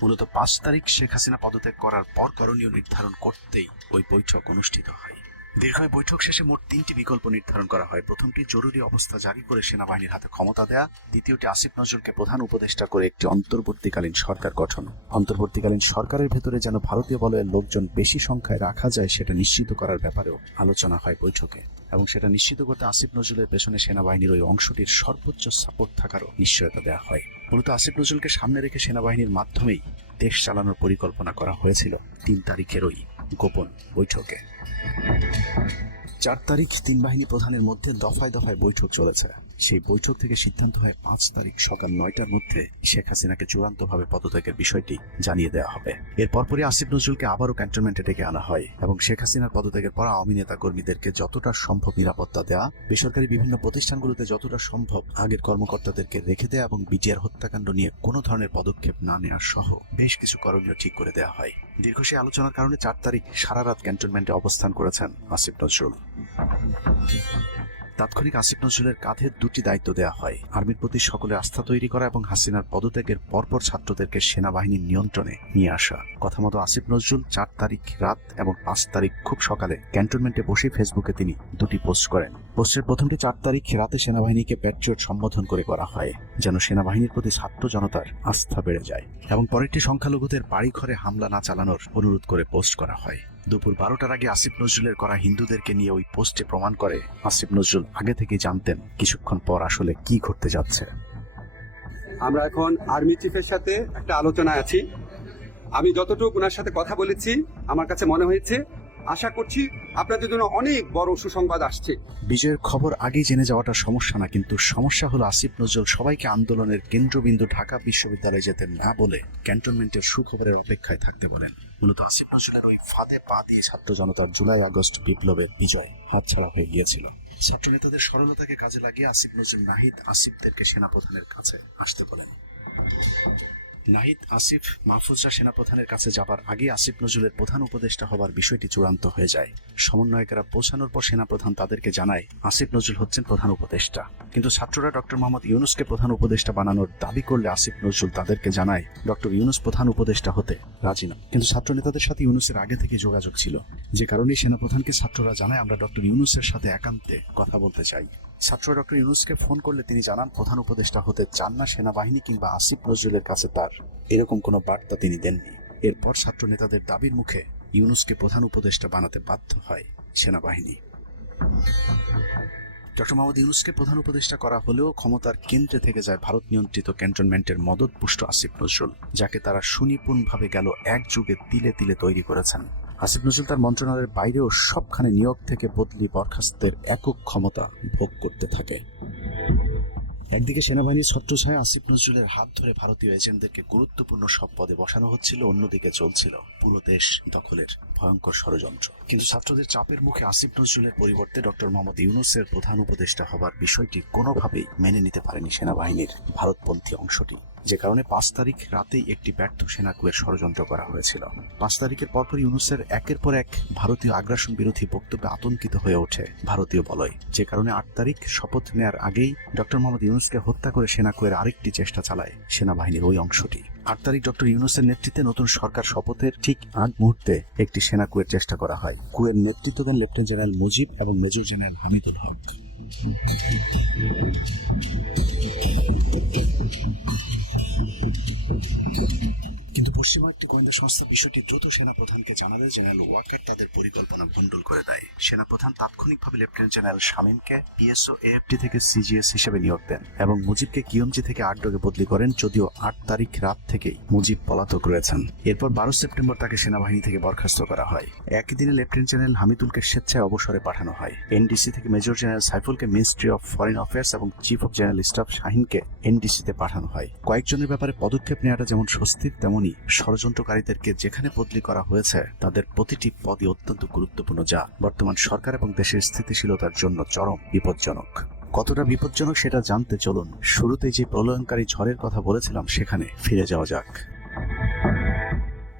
মূলত 5 তারিখ শেখ হাসিনা পদত্যাগ করার পর করণীয় নির্ধারণ করতেই ওই বৈঠক অনুষ্ঠিত হয়। দীর্ঘ বৈঠক শেষে মোট 3টি বিকল্প নির্ধারণ করা হয়। প্রথমটি জরুরি অবস্থা জারি করে সেনাবাহিনীর হাতে ক্ষমতা দেয়া, দ্বিতীয়টি আসিফ নজরুলকে প্রধান উপদেষ্টা করে একটি অন্তর্বর্তীকালীন সরকার গঠন। অন্তর্বর্তীকালীন সরকারের ভেতরে যেন ভারতীয় বলয়ের লোকজন বেশি সংখ্যায় রাখা যায় সেটা নিশ্চিত করার ব্যাপারেও আলোচনা হয় বৈঠকে, এবং সেটা নিশ্চিত করতে আসিফ নজরুলের পেছনে সেনাবাহিনীর ওই অংশটির সর্বোচ্চ সাপোর্ট থাকারও নিশ্চয়তা দেওয়া হয়। মূলত আসিফ নজরুলকে সামনে রেখে সেনাবাহিনীর মাধ্যমেই দেশ চালানোর পরিকল্পনা করা হয়েছিল 3 তারিখের ওই গোপন বৈঠকে। 4 তারিখ 3 বাহিনী প্রধানের মধ্যে দফায় দফায় বৈঠক চলেছে। সেই বৈঠক থেকে সিদ্ধান্ত হয় 5 তারিখ সকাল 9টার মধ্যে শেখ হাসিনাকে চূড়ান্তভাবে পদত্যাগের বিষয়টি জানিয়ে দেওয়া হবে। এর পরপরই আসিফ নজরুলকে আবারও ক্যান্টনমেন্টে ডেকে আনা হয় এবং শেখ হাসিনার পদত্যাগের পর আওয়ামী নেতা কর্মীদেরকে যতটা সম্ভব নিরাপত্তা দেওয়া, বেসরকারি বিভিন্ন প্রতিষ্ঠানগুলোতে যতটা সম্ভব আগের কর্মকর্তাদেরকে রেখে দেওয়া এবং বিটিআর হত্যাকাণ্ড নিয়ে কোনো ধরনের পদক্ষেপ না নেওয়ার সহ বেশ কিছু করণীয় ঠিক করে দেওয়া হয়। দীর্ঘ সেই আলোচনার কারণে 4 তারিখ সারা রাত ক্যান্টনমেন্টে অবস্থান করেছেন আসিফ নজরুল। তাৎক্ষণিক আসিফ নজরুলের কাঁধে 2টি দায়িত্ব দেওয়া হয়: আর্মির প্রতি সকলের আস্থা তৈরি করা এবং হাসিনার পদত্যাগের পরপর ছাত্রদেরকে সেনাবাহিনীর নিয়ন্ত্রণে নিয়ে আসা। কথা মতো আসিফ নজরুল 4 তারিখ রাত এবং 5 তারিখ খুব সকালে ক্যান্টনমেন্টে বসে ফেসবুকে তিনি 2টি পোস্ট করেন। পোস্টের প্রথমটি 4 তারিখ রাতে সেনাবাহিনীকে প্যাট্রিয়ট সম্বোধন করে করা হয়, যেন সেনাবাহিনীর প্রতি ছাত্র জনতার আস্থা বেড়ে যায়, এবং পরেরটি সংখ্যালঘুদের বাড়িঘরে হামলা না চালানোর অনুরোধ করে পোস্ট করা হয়। দুপুর 12টার আগে আসিফ নজরুলের করা হিন্দুদেরকে নিয়ে ওই পোস্টে প্রমাণ করে আসিফ নজরুল আগে থেকেই জানতেন কিছুক্ষণ পর আসলে কি ঘটতে যাচ্ছে। আমরা এখন আর্মি চিফের সাথে একটা আলোচনায় আছি। আমি যতটুকু ওনার সাথে কথা বলেছি আমার কাছে মনে হয়েছে, আশা করছি আপনাদের জন্য অনেক বড় সুসংবাদ আসছে। বিজয়ের খবর আগেই জেনে যাওয়াটা সমস্যা না, কিন্তু সমস্যা হলো আসিফ নজরুল সবাইকে আন্দোলনের কেন্দ্রবিন্দু ঢাকা বিশ্ববিদ্যালয়ে যেতে না বলে ক্যান্টনমেন্টের সুখবরের অপেক্ষায় থাকতে বলেন। মূলত আসিফ নজরুলের ওই ফাঁদে পা দিয়ে ছাত্র জনতার জুলাই আগস্ট বিপ্লবের বিজয় হাতছাড়া হয়ে গিয়েছিল। ছাত্র নেতাদের সরলতাকে কাজে লাগিয়ে আসিফ নজরুল নাহিদ আসিফদেরকে সেনাপ্রধানের কাছে আসতে বলেন। নাহিদ, আসিফ, মাহফুজরা সেনাপ্রধানের কাছে যাবার আগে আসিফ নজরুলের প্রধান উপদেষ্টা হবার বিষয়টি চূড়ান্ত হয়ে যায়। সমন্বয়কেরা পৌঁছানোর পর সেনাপ্রধান তাদেরকে জানায় আসিফ নজরুল হচ্ছেন প্রধান উপদেষ্টা। কিন্তু ছাত্ররা ডক্টর মোহাম্মদ ইউনূসকে প্রধান উপদেষ্টা বানানোর দাবি করলে আসিফ নজরুল তাদেরকে জানায় ডক্টর ইউনূস প্রধান উপদেষ্টা হতে রাজি না। কিন্তু ছাত্র নেতাদের সাথে ইউনূসের আগে থেকে যোগাযোগ ছিল, যে কারণে সেনাপ্রধানকে ছাত্ররা জানায় আমরা ডক্টর ইউনূসের সাথে একান্তে কথা বলতে চাই। ছাত্ররা ডক্টর ইউনূসকে ফোন করলে তিনি জানান প্রধান উপদেষ্টা হতে চান না সেনাবাহিনী কিংবা আসিফ নজরুলের কাছে তার এরকম কোনো বার্তা তিনি দেননি। এরপর ছাত্র নেতাদের দাবির মুখে ইউনূসকে প্রধান উপদেষ্টা বানাতে বাধ্য হয় সেনাবাহিনী। ডক্টর মোহাম্মদ ইউনূসকে প্রধান উপদেষ্টা করা হলেও ক্ষমতার কেন্দ্রে থেকে যায় ভারত নিয়ন্ত্রিত ক্যান্টনমেন্টের মদতপুষ্ট আসিফ নজরুল, যাকে তারা সুনিপুণভাবে গেল এক যুগে তিলে তিলে তৈরি করেছেন। আসিফ নজরুল তার মন্ত্রণালয়ের বাইরেও সবখানে নিয়োগ থেকে বদলি বরখাস্তের একক ক্ষমতা ভোগ করতে থাকে। একদিকে সেনাবাহিনীর ছত্রছায়া আসিফ নজরুলের হাত ধরে ভারতীয় এজেন্টদেরকে গুরুত্বপূর্ণ সব পদে বসানো হচ্ছিল, অন্যদিকে চলছিল পুরো দেশ দখলের ভয়ঙ্কর ষড়যন্ত্র। কিন্তু ছাত্রদের চাপের মুখে আসিফ নজরুলের পরিবর্তে ডক্টর মোহাম্মদ ইউনূসের প্রধান উপদেষ্টা হবার বিষয়টি কোনোভাবেই মেনে নিতে পারেনি সেনাবাহিনীর ভারতপন্থী অংশটি, যে কারণে 5 তারিখ রাতেই একটি ব্যর্থ সেনাকুয়ের ষড়যন্ত্র করা হয়েছিল। 5 তারিখের পরপর ইউনূসের একের পর এক ভারতীয় আগ্রাসন বিরোধী বক্তব্যে আতঙ্কিত হয়ে ওঠে ভারতীয় বলয়, যে কারণে 8 তারিখ শপথ নেয়ার আগেই ডক্টর মোহাম্মদ ইউনূসকে হত্যা করে সেনাকুয়ের আরেকটি চেষ্টা চালায় সেনাবাহিনীর ওই অংশটি। 8 তারিখ ডক্টর ইউনূসের নেতৃত্বে নতুন সরকার শপথের ঠিক আগ মুহূর্তে একটি সেনা কুয়ের চেষ্টা করা হয়। কুয়ের নেতৃত্ব দেন লেফটেন্যান্ট জেনারেল মুজিব এবং মেজর জেনারেল হামিদুল হক। কিন্তু পশ্চিমা একটি গোয়েন্দা সংস্থা বিষয়টি দ্রুত সেনাপ্রধানকে জানালে জেনারেল ওয়াকার তাদের পরিকল্পনা ভণ্ডুল করে দেয়। সেনাপ্রধান তাৎক্ষণিকভাবে লেফটেন্যান্ট জেনারেল শামীমকে পিএসও এএফডি থেকে সিজিএস হিসেবে নিয়োগ দেন এবং মুজিবকে কিয়মজি থেকে আটডগে বদলি করেন, যদিও 8 তারিখ রাত থেকেই মুজিব পলাতক রয়েছেন। এরপর 12 সেপ্টেম্বর তাকে সেনাবাহিনী থেকে বরখাস্ত করা হয়। একই দিনে লেফটেন্যান্ট জেনারেল হামিদুলকে স্বেচ্ছায় অবসরে পাঠানো হয়। এনডিসি থেকে মেজর জেনারেল সাইফুলকে মিনিস্ট্রি অফ ফরেন অ্যাফেয়ার্স এবং চিফ অফ জেনারেল স্টাফ শাহিনকে এনডিসিতে পাঠানো হয়। কয়েকজনের ব্যাপারে পদক্ষেপ নেওয়াটা যেমন স্বস্তির, তেমনি ষড়যন্ত্রকারীদেরকে যেখানে বদলি করা হয়েছে তাদের প্রতিটি পদই অত্যন্ত গুরুত্বপূর্ণ, যা বর্তমান সরকার এবং দেশের স্থিতিশীলতার জন্য চরম বিপজ্জনক। কতটা বিপজ্জনক সেটা জানতে চলুন শুরুতেই যে প্রলয়ঙ্কারী ঝড়ের কথা বলেছিলাম সেখানে ফিরে যাওয়া যাক।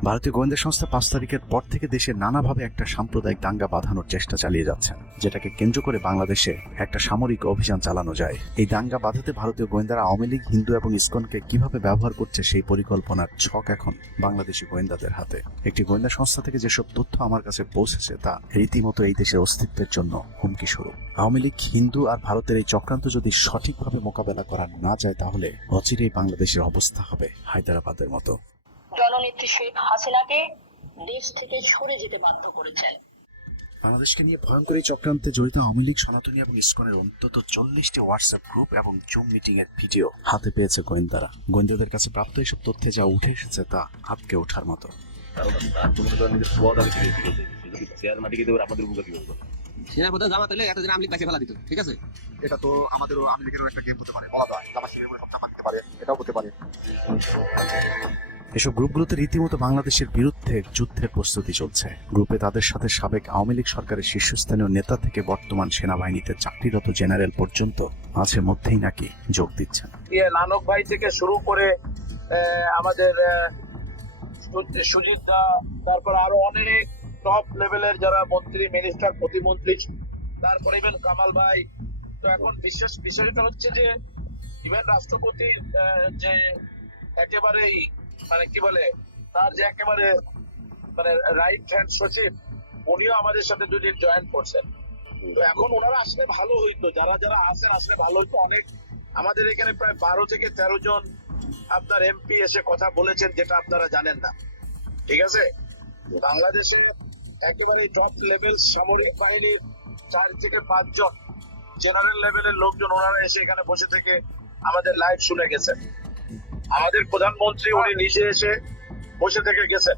ভারতীয় গোয়েন্দা সংস্থা 5 তারিখের পর থেকে দেশে নানাভাবে একটা সাম্প্রদায়িক দাঙ্গা বাঁধানোর চেষ্টা চালিয়ে যাচ্ছেন, যেটাকে কেন্দ্র করে বাংলাদেশে একটা সামরিক অভিযান চালানো যায়। এই দাঙ্গা বাঁধাতে ভারতীয় গোয়েন্দারা আওয়ামী লীগ, হিন্দু এবং ইসকনকে কিভাবে ব্যবহার করছে সেই পরিকল্পনার ছক এখন বাংলাদেশি গোয়েন্দাদের হাতে। একটি গোয়েন্দা সংস্থা থেকে যেসব তথ্য আমার কাছে পৌঁছেছে তা রীতিমতো এই দেশের অস্তিত্বের জন্য হুমকি স্বরূপ। আওয়ামী লীগ, হিন্দু আর ভারতের এই চক্রান্ত যদি সঠিকভাবে মোকাবেলা করা না যায় তাহলে অচিরেই বাংলাদেশের অবস্থা হবে হায়দ্রাবাদের মতো। জননেত্রী শেখ হাসিনাকে দেশ থেকে সরে যেতে বাধ্য করেছেন। বাংলাদেশকে নিয়ে ভয়ঙ্কর এই চক্রান্তে জড়িত আওয়ামী লীগ, সনাতনী এবং ইসকনের অন্তত 40টি হোয়াটসঅ্যাপ গ্রুপ এবং জুম মিটিং এর ভিডিও হাতে পেয়েছে গোয়েন্দারা। গোয়েন্দাদের কাছে প্রাপ্ত এসব তথ্যে যা উঠে এসেছে তা আটকে ওঠার মতো। সেনাপ্রধান জামাত হলে এতদিন আওয়ামী লীগ বাইসে ফেলা দিত, ঠিক আছে? এটা তো আমাদেরও আওয়ামী লীগেরও একটা গেম হতে পারে, বলা যায় জামাত শিবিরের সপ্তাহ দিতে পারে, এটাও হতে পারে। এসব গ্রুপগুলোতে রীতিমতো বাংলাদেশের বিরুদ্ধে যুদ্ধের প্রস্তুতি চলছে। গ্রুপে তাদের সাথে সাবেক আওয়ামী লীগ সরকারের শীর্ষস্থানীয় নেতা থেকে বর্তমান সেনাবাহিনীতে চাকরিরত জেনারেল পর্যন্ত মাঝে মধ্যেই নাকি যোগ দিচ্ছেন। নানক ভাই থেকে শুরু করে আমাদের সুজিত দা, তারপর আরো অনেক টপ লেভেলের যারা মন্ত্রী, মিনিস্টার, প্রতিমন্ত্রী, তারপর ইভেন কামাল ভাই। তো এখন বিষয়টা হচ্ছে যে ইভেন রাষ্ট্রপতি যে একেবারেই মানে কি বলে তার যে একেবারে মানে রাইট হ্যান্ড সচিব, উনিও আমাদের সাথে দুদিন জয়েন করছেন। তো এখন ওনারা আসলে ভালো হইতো, যারা যারা আসেন আসলে ভালো হইতো। অনেক আমাদের এখানে প্রায় 12 থেকে 13 জন আপনার এমপি এসে কথা বলেছেন, যেটা আপনারা জানেন না, ঠিক আছে? বাংলাদেশে একেবারে টপ লেভেল সামরিক বাহিনীর 4 থেকে 5 জন জেনারেল লেভেলের লোকজন ওনারা এসে এখানে বসে থেকে আমাদের লাইভ শুনে গেছেন। আমাদের প্রধানমন্ত্রী উনি নিজে এসে বসে থেকে গেছেন।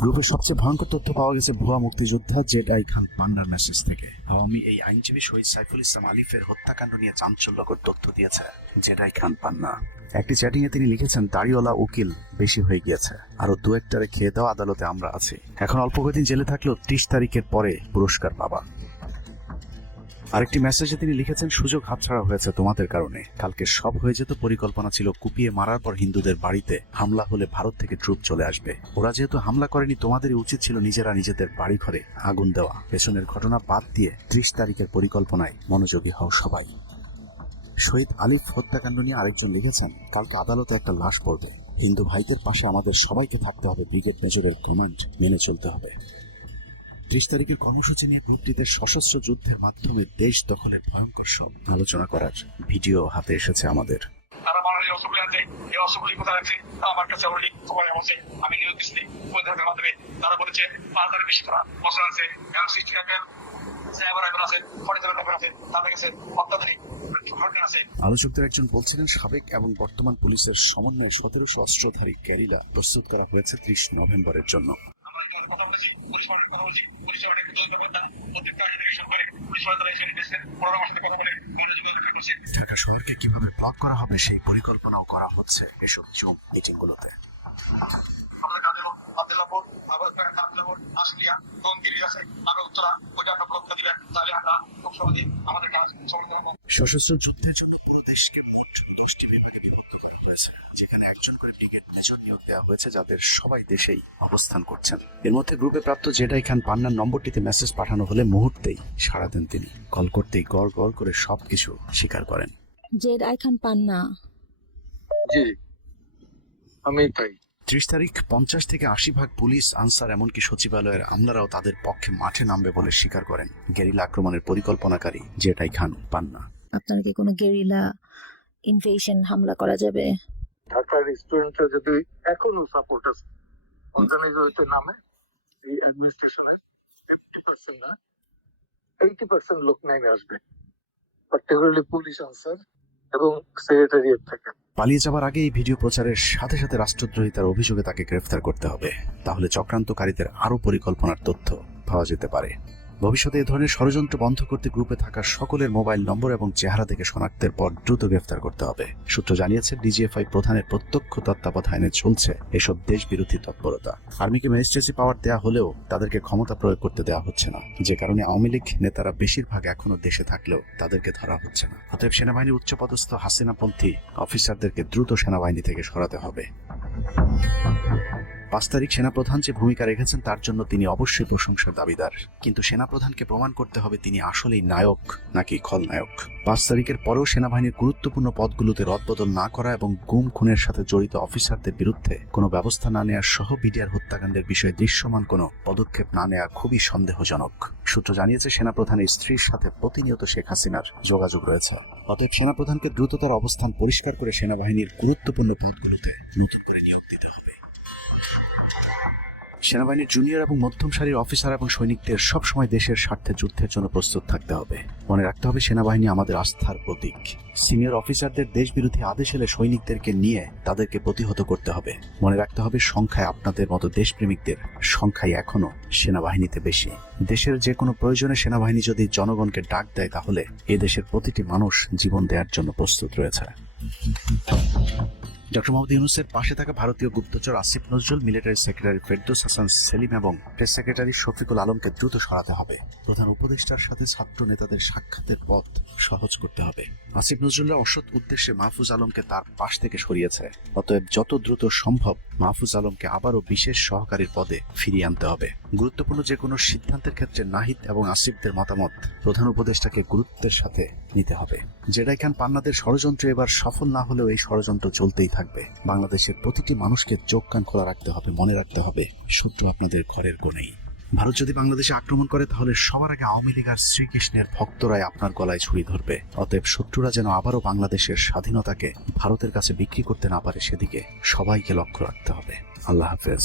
গ্রুপের সবচেয়ে ভয়ঙ্কর তথ্য পাওয়া গেছে ভুয়া মুক্তিযোদ্ধা জেডাই খান পান্নার মেসেজ থেকে। আওয়ামী এই আইনজীবী শহীদ সাইফুল ইসলাম আলিফের হত্যাকাণ্ড নিয়ে চাঞ্চল্যকর তথ্য দিয়েছে জেডাই খান পান্না। একটি চ্যাটিং এ তিনি লিখেছেন, দাড়িওয়ালা উকিল বেশি হয়ে গিয়েছে, আরো 2-1টারে খেয়ে দাও, আদালতে আমরা আছি। এখন অল্প কয়েকদিন জেলে থাকলেও 30 তারিখের পরে পুরস্কার পাবা। আরেকটি মেসেজে তিনি লিখেছেন, সুযোগ হাতছাড়া হয়েছে তোমাদের কারণে। কালকে সব হয়ে যেত, পরিকল্পনা ছিল কুপিয়ে মারার পর হিন্দুদের বাড়িতে হামলা হলে ভারত থেকে ট্রুপ চলে আসবে। ওরা যেহেতু হামলা করেনি, তোমাদেরই উচিত ছিল নিজেরা নিজেদের বাড়ি ঘরে আগুন দেওয়া। পেছনের ঘটনা বাদ দিয়ে 30 তারিখের পরিকল্পনায় মনোযোগী হও সবাই। শহীদ আলিফ হত্যাকাণ্ড নিয়ে আরেকজন লিখেছেন, কালকে আদালতে একটা লাশ পড়বে। হিন্দু ভাইদের পাশে আমাদের সবাইকে থাকতে হবে, ব্রিগেড মেজরের কমান্ড মেনে চলতে হবে। 30 তারিখের কর্মসূচি নিয়ে গ্রুপটিতে সশস্ত্র যুদ্ধের মাধ্যমে দেশ দখলের ভয়ঙ্কর সব আলোচনা করার ভিডিও হাতে এসেছে আমাদের। তারা বাংলাদেশের অস্ত্রগুলি আছে, এই অস্ত্রগুলি কোথায় আছে আমার কাছে অলরেডি খবর আছে। আমি নিউজ দিচ্ছি প্রতিনিধিদের মাধ্যমে। তারা বলেছে 5,000 বেশি করা বছর আছে, M60 রাইফেল, সাইবার রাইফেল আছে, 47 রাইফেল আছে, তাদের কাছে অত্যাধুনিক শটগান আছে। আলোচকদের একজন বলছিলেন, সাবেক এবং বর্তমান পুলিশের সমন্বয়ে 1700 অস্ত্রধারী ক্যারিলা প্রস্তুত করা হয়েছে 30 নভেম্বরের জন্য। কথা বলেছি, পুলিশ কথা বলেছি, পুলিশের অনেক প্রত্যেকটা ইন্ডিকেশন করে পুলিশ তারা এসে নিতেছেন, ওনারা আমার সাথে কথা বলে মনোযোগ করছে। ঢাকা শহরকে কিভাবে ব্লক করা হবে সেই পরিকল্পনাও করা হচ্ছে এসব জুম মিটিংগুলোতে। আমাদের কাদেরও আব্দুল্লাহপুর, আবুল আশলিয়া, গঙ্গিরি আছে, আমরা উত্তরা ওইটা আমরা ব্লকটা দিবেন, তাহলে আমরা খুব সহজেই আমাদের কাজ সমাধান করব। সশস্ত্র যুদ্ধের জন্য পুরো দেশকে মোট 10টি বিভাগে বিভক্ত করা হয়েছে, যেখানে একজন করে ব্রিগেড মেজর নিয়োগ দেওয়া হয়েছে, যাদের সবাই দেশেই অবস্থান করছেন। এর মধ্যে গ্রুপে প্রাপ্ত জেডাই খান পান্নার নম্বরটিতে মেসেজ পাঠানো হলে মুহূর্তেই সাড়া দেন তিনি। কল করতেই গড় গড় করে সবকিছু স্বীকার করেন। জেডাই খান পান্না, জি আমি তাই। 30 তারিখ 50 থেকে 80 ভাগ পুলিশ, আনসার, এমনকি সচিবালয়ের আমলারাও তাদের পক্ষে মাঠে নামবে বলে স্বীকার করেন গেরিলা আক্রমণের পরিকল্পনাকারী জেডাই খান পান্না। আপনার কি কোনো গেরিলা ইনভেশন হামলা করা যাবে? ঢাকার স্টুডেন্টরা যদি এখনো সাপোর্টার্স অর্গানাইজ হইতে নামে, এই অ্যাডমিনিস্ট্রেশনে 50% না 80% লোক নেমে আসবে, পার্টিকুলারলি পুলিশ, আনসার এবং সেক্রেটারিয়েট থেকে। পালিয়ে যাবার আগে এই ভিডিও প্রচারের সাথে সাথে রাষ্ট্রদ্রোহিতার অভিযোগে তাকে গ্রেফতার করতে হবে, তাহলে চক্রান্তকারীদের আরও পরিকল্পনার তথ্য পাওয়া যেতে পারে। ভবিষ্যতে এ ধরনের ষড়যন্ত্র বন্ধ করতে গ্রুপে থাকা সকলের মোবাইল নম্বর এবং চেহারা থেকে শনাক্তের পর দ্রুত গ্রেফতার করতে হবে। সূত্র জানিয়েছে, ডিজিএফআই প্রধানের প্রত্যক্ষ তত্ত্বাবধানে চলছে এসব দেশ বিরোধী তৎপরতা। আর্মিকে ম্যাজিস্ট্রেসি পাওয়ার দেওয়া হলেও তাদেরকে ক্ষমতা প্রয়োগ করতে দেওয়া হচ্ছে না, যে কারণে আওয়ামী লীগ নেতারা বেশিরভাগ এখনো দেশে থাকলেও তাদেরকে ধরা হচ্ছে না। অতএব সেনাবাহিনীর উচ্চপদস্থ হাসিনাপন্থী অফিসারদেরকে দ্রুত সেনাবাহিনী থেকে সরাতে হবে। 5 তারিখ সেনাপ্রধান যে ভূমিকা রেখেছেন তার জন্য তিনি অবশ্যই প্রশংসার দাবিদার, কিন্তু সেনাপ্রধানকে প্রমাণ করতে হবে তিনি আসলেই নায়ক নাকি খলনায়ক। 5 তারিখের পরেও সেনাবাহিনীর গুরুত্বপূর্ণ পদগুলোতে রদবদল না করা এবং গুম খুনের সাথে জড়িত অফিসারদের বিরুদ্ধে কোনো ব্যবস্থা না নেওয়ার সহ বিডিআর হত্যাকাণ্ডের বিষয়ে দৃশ্যমান কোনো পদক্ষেপ না নেওয়া খুবই সন্দেহজনক। সূত্র জানিয়েছে, সেনাপ্রধানের স্ত্রীর সাথে প্রতিনিয়ত শেখ হাসিনার যোগাযোগ রয়েছে। অতএব সেনাপ্রধানকে দ্রুত তার অবস্থান পরিষ্কার করে সেনাবাহিনীর গুরুত্বপূর্ণ পদগুলোতে নতুন করে নিয়োগ দিতে হবে। সেনাবাহিনীর জুনিয়র এবং মধ্যম সারির অফিসার এবং সৈনিকদের সবসময় দেশের স্বার্থে যুদ্ধের জন্য প্রস্তুত থাকতে হবে। মনে রাখতে হবে, সেনাবাহিনী আমাদের আস্থার প্রতীক। সিনিয়র অফিসারদের দেশবিরোধী আদেশ এলে সৈনিকদেরকে নিয়ে তাদেরকে প্রতিহত করতে হবে। মনে রাখতে হবে, সংখ্যায় আপনাদের মতো দেশপ্রেমিকদের সংখ্যাই এখনো সেনাবাহিনীতে বেশি। দেশের যে কোনো প্রয়োজনে সেনাবাহিনী যদি জনগণকে ডাক দেয়, তাহলে এ দেশের প্রতিটি মানুষ জীবন দেওয়ার জন্য প্রস্তুত রয়েছে। ডক্টর মোহাম্মদ ইউনূসের পাশে থাকা ভারতীয় গুপ্তচর আসিফ নজরুল, মিলিটারি সেক্রেটারি ফেরদৌস হাসান সেলিম এবং প্রেস সেক্রেটারি শফিকুল আলমকে দ্রুত সরাতে হবে। প্রধান উপদেষ্টার সাথে ছাত্র নেতাদের সাক্ষাতের পথ সহজ করতে হবে। আসিফ নজরুলের অসৎ উদ্দেশ্যে মাহফুজ আলমকে তার পাশ থেকে সরিয়েছে। অতএব যত দ্রুত সম্ভব মাহফুজ আলমকে আবারও বিশেষ সহকারীর পদে ফিরিয়ে আনতে হবে। গুরুত্বপূর্ণ যে কোনো সিদ্ধান্তের ক্ষেত্রে নাহিদ এবং আসিফদের মতামত প্রধান উপদেষ্টাকে গুরুত্বের সাথে নিতে হবে। জেডাই খান পান্নাদের ষড়যন্ত্র এবার সফল না হলেও এই ষড়যন্ত্র চলতেই থাকবে। বাংলাদেশের প্রতিটি মানুষকে চোখ কান খোলা রাখতে হবে, মনে রাখতে হবে শত্রু আপনাদের ঘরের কোণেই। ভারত যদি বাংলাদেশে আক্রমণ করে, তাহলে সবার আগে আওয়ামী লীগ আর শ্রীকৃষ্ণের ভক্তরাই আপনার গলায় ছুরি ধরবে। অতএব শত্রুরা যেন আবারও বাংলাদেশের স্বাধীনতাকে ভারতের কাছে বিক্রি করতে না পারে, সেদিকে সবাইকে লক্ষ্য রাখতে হবে। আল্লাহ হাফেজ।